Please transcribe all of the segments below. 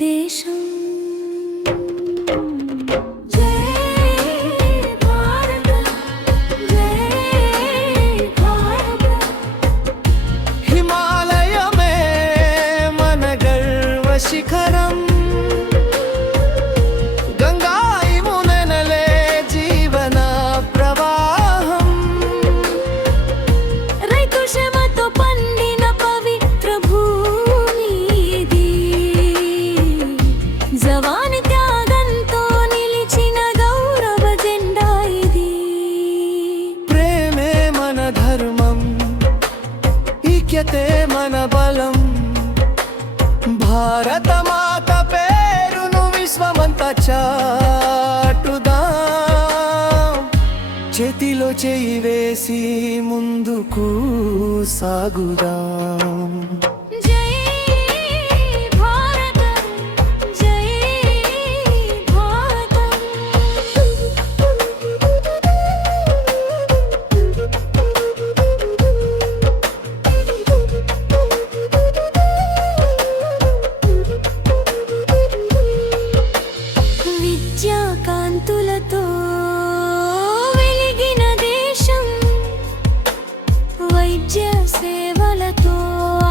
దేశం. హిమాలయమే మన గర్వ శిఖరం, గంగా యమునలే జీవన ప్రవాహం, రైతు శ్రమతో పండిన పవిత్ర భూమి ఇది, జవాని త్యాగంతో నిలిచిన గౌరవ జెండా ఇది. ప్రేమే మన ధర్మం, ఐక్యతే మన బలం, భారత మాత పేరును విశ్వమంతా చాటుదాం. చేతిలో చేయి వేసి ముందుకు సాగుదాం. జై భారతం, జై భారతం. విద్యా కాంతులతో వెలిగిన దేశం, వైద్య సేవలతో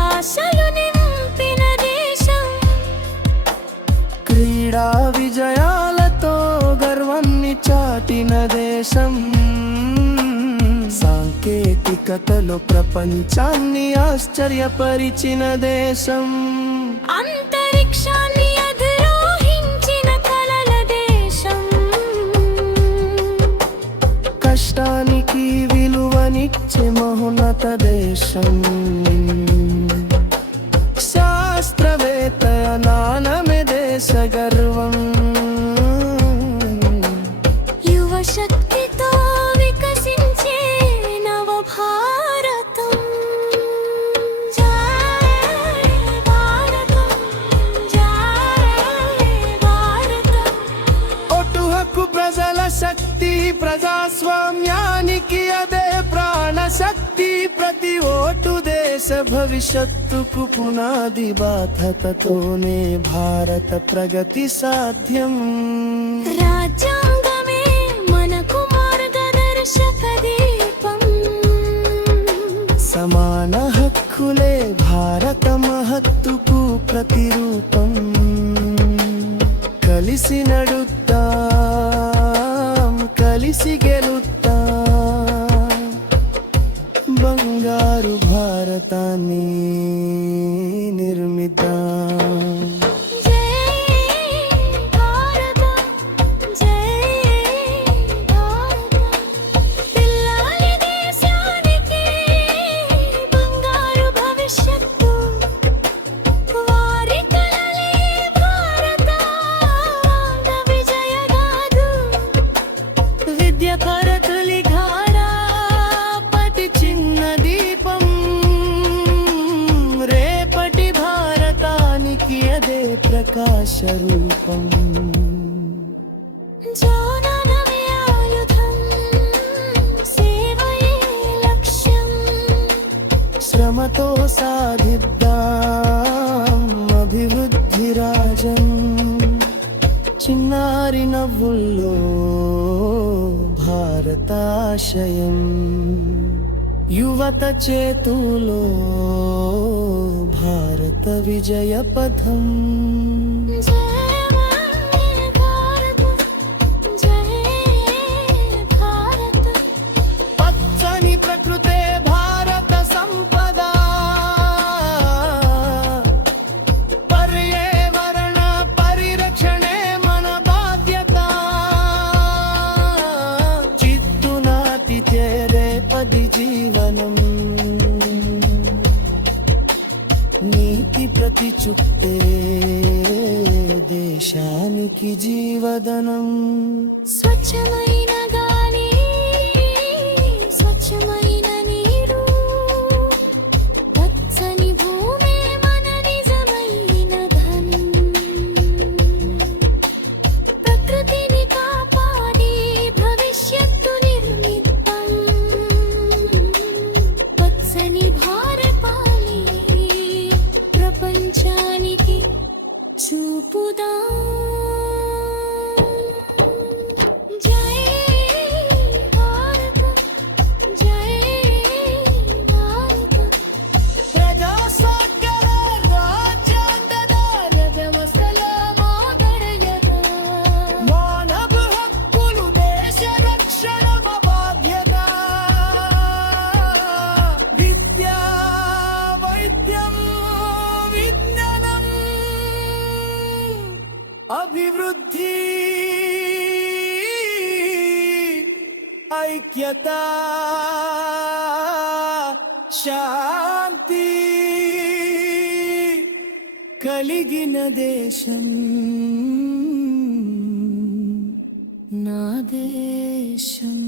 ఆశలు నింపిన దేశం, క్రీడా విజయాలతో గర్వాన్ని చాటిన దేశం, సాంకేతికతలో ప్రపంచాన్ని ఆశ్చర్యపరిచిన దేశం, అంతరిక్షాన్ని అధిరోహించిన కలల దేశం, కష్టానికి విలువనిచ్చే మహోన్నత దేశం, శాస్త్రవేత్త నానమే దేశ గర్వం, యువ శక్తితో వికసించే నవ భారతం. జై భారతం, జై భారతం. ఓటు హక్కు ప్రజల శక్తి, ప్రజాస్వామ్యానికి అదే ప్రాణ శక్తి, ప్రతి ఓటు దేశ భవిష్యత్తుకు పునాది, బాధ్యతతోనే భారత ప్రగతి సాధ్యం. రాజ్యాంగమే మనకు మార్గదర్శక దీపం, సమాన హక్కులే భారత మహత్తుకు ప్రతిరూపం. కలిసి నడుద్దాం, కలిసి గెలుద్దాం, బంగారు భారతాన్ని నిర్మిద్దాం. జై భారతం, జై భారతం. పిల్లాలి దేశానికి బంగారు భవిష్యత్తు, వారి కలలే భారతాంగ విజయగాథు. విద్య కరతులి ధారా, పతి చిన్న దీపం, రేపటి భారతానికి అదే ప్రకాశ రూపం. జననమే ఆయుధం, సేవయే లక్ష్యం, శ్రమతో సాధిద్దాం అభివృద్ధి రాజం. చిన్నారి నవ్వుల్లో భారతాశయం, యువత చేతులో భారత విజయ పథం. జయ భారతం, జయ భారతం. పచ్చని ప్రకృతే భారత సంపద, పర్యావరణ పరిరక్షణే మన బాధ్యత. చిత్తునాతి చేరే పది జీవనం, నీతి ప్రతి చుట్టే దేశానికి జీవదనం. స్వచ్ఛమైన గాలి, స్వచ్ఛమైన నీరు, పచ్చని భూమే మన నిజమైన ధనం. ప్రకృతిని కాపాడి భవిష్యత్తు నిర్మిద్దాం, పచ్చని భారతాన్ని ప్రపంచానికి చూపిద్దాం. చూపుదా జై భారత జై భారత ಪ್ರಜಾಸಕಲ ರಾಜ್ಯಾಂಗದ వ్యవస్థల మోదడయత మానవ హక్కులు దేశ రక్షణ బాధ్యత విద్యా వైద్యం విజ్ఞానం అభివృద్ధి ఐక్యత శాంతి కలిగిన దేశం నా దేశం.